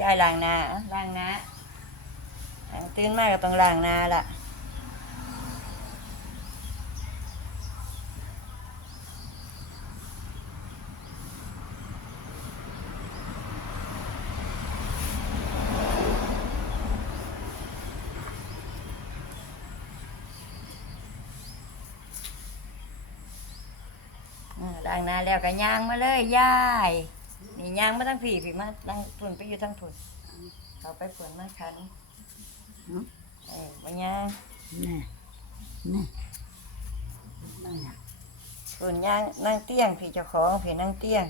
ยายล้างหน้าล้างหน้าตื่นมากก็ต้องล้างหน้าละอ่าล้างหน้าแล้วก็ย่างมาเลยยาย นี่ย่างมาทั้งผีผีมาทั้งฝุ่นไปอยู่ทั้งฝุ่นเขาไปฝุ่นมาคันเออมาย่างนี่นี่นั่นน่ะฝุ่นย่างนั่งเตี้ยงผีเจ้าของผีนั่งเตี้ยง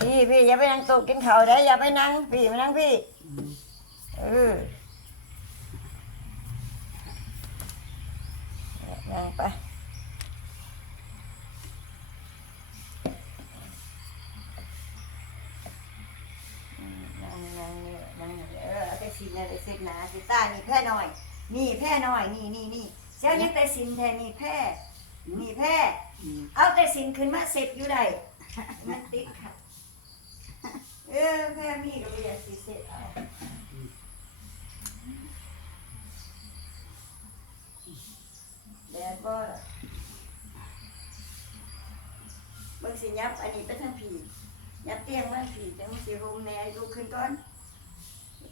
พี่พี่อย่าไปนั่งโต๊ะกินข้าวได้อย่าไปนั่งพี่มานั่งพี่เออนั่งไป อเอาแต่สินนะแต่สินนะสิตานี่แพ้หน่อย นี่แพ้หน่อย นี่นี่นี่เสียวยังแต่สินแทนนี่แพ้นี่แพ้เอาแต่สินขึ้นมาเสร็จอยู่ได้มันติดค่ะ เออแพ้มีก็ไปอยากสิเสร็จเอาแดดบ่ล่ะเบิ่งสิยับอันนี้ไปทางผียับเตียงมันผีจังสิรุมแน่ลุกขึ้นก่อน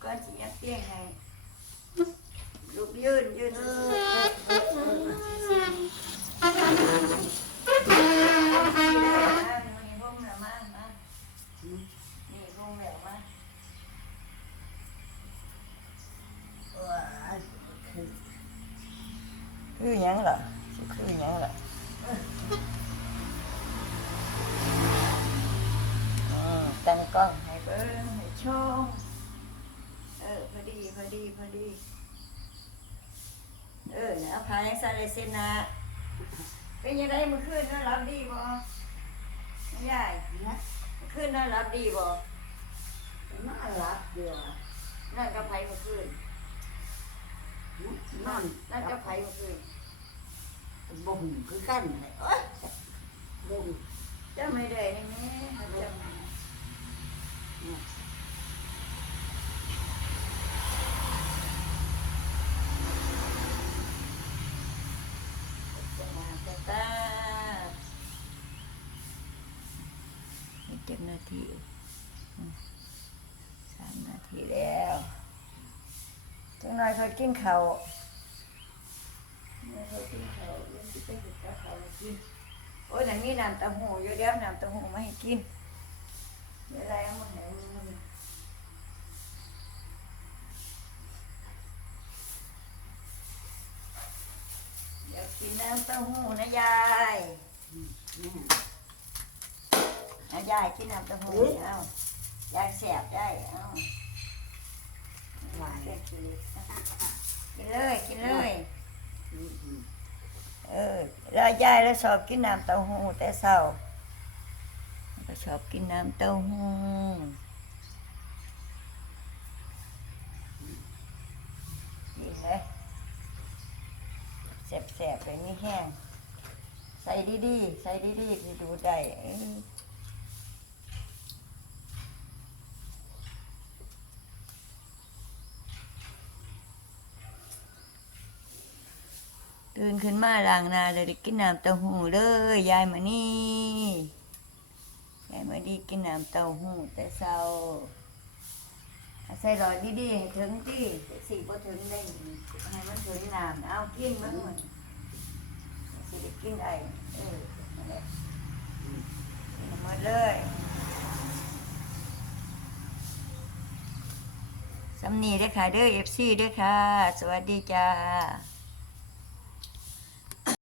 กก่อนสิยับเตียงให้ลุกยืนยืนเออว้ายคือคือยังล่ะคือยังล่ะอืมตั้งกล้อง ดีพอดีพอดี เออเนี่ยเอาพายซาเลเซนนะเป็นยังไงเมื่อคืนนอนหลับดีบ่ไม่ยายนะเมื่อคืนนอนหลับดีบ่น่ารักเดียวอะนั่นกับไผเมื่อคืนนอนนั่นกับไผเมื่อคืนบ่หุ่มคือกันเลยโอ๊ยบ่หุ่มจำไม่ได้นี่แม่จำไม่ได้จะมาจะตาอีกเจ็ดนาทีอืมสามนาทีแล้วจังหน่อยเคยกินข้าวไม่เคยกินข้าวยังจะไปหยิบกับข้าวมากินโอ้ยแต่มีน้ำเต้าหู้อยู่เดี๋ยวน้ำเต้าหู้มาให้กินเดี๋ยวอะไรเอามาให้มึงอยากกินน้ำเต้าหู้นะยายนี่ เอายายกินน้ำเต้าหู้เอายายแสบได้เอาหวานเด็กกินกินเลยกินเลยอืมอืมเออแล้วยายแล้วชอบกินน้ำเต้าหู้แต่เช้าก็ชอบกินน้ำเต้าหู้กินเลยแสบๆไปนี่แห้ง ใส่ดีๆ ใส่ดีๆที่ดูได้เอ้ย ตื่นขึ้นมาล้างหน้าเลยได้กินน้ำเต้าหู้เลยยายมานี่ยายมาดีกินน้ำเต้าหู้แต่เช้าใส่หลอดดีๆให้ถึงที่สี่พอถึงได้ให้มันถึงน้ำเอากินมันมันสิได้กินไอเออหละกินหมดเลยสำนีเด้อค่ะเด้อเอฟซีเด้อค่ะ สวัสดีจ้า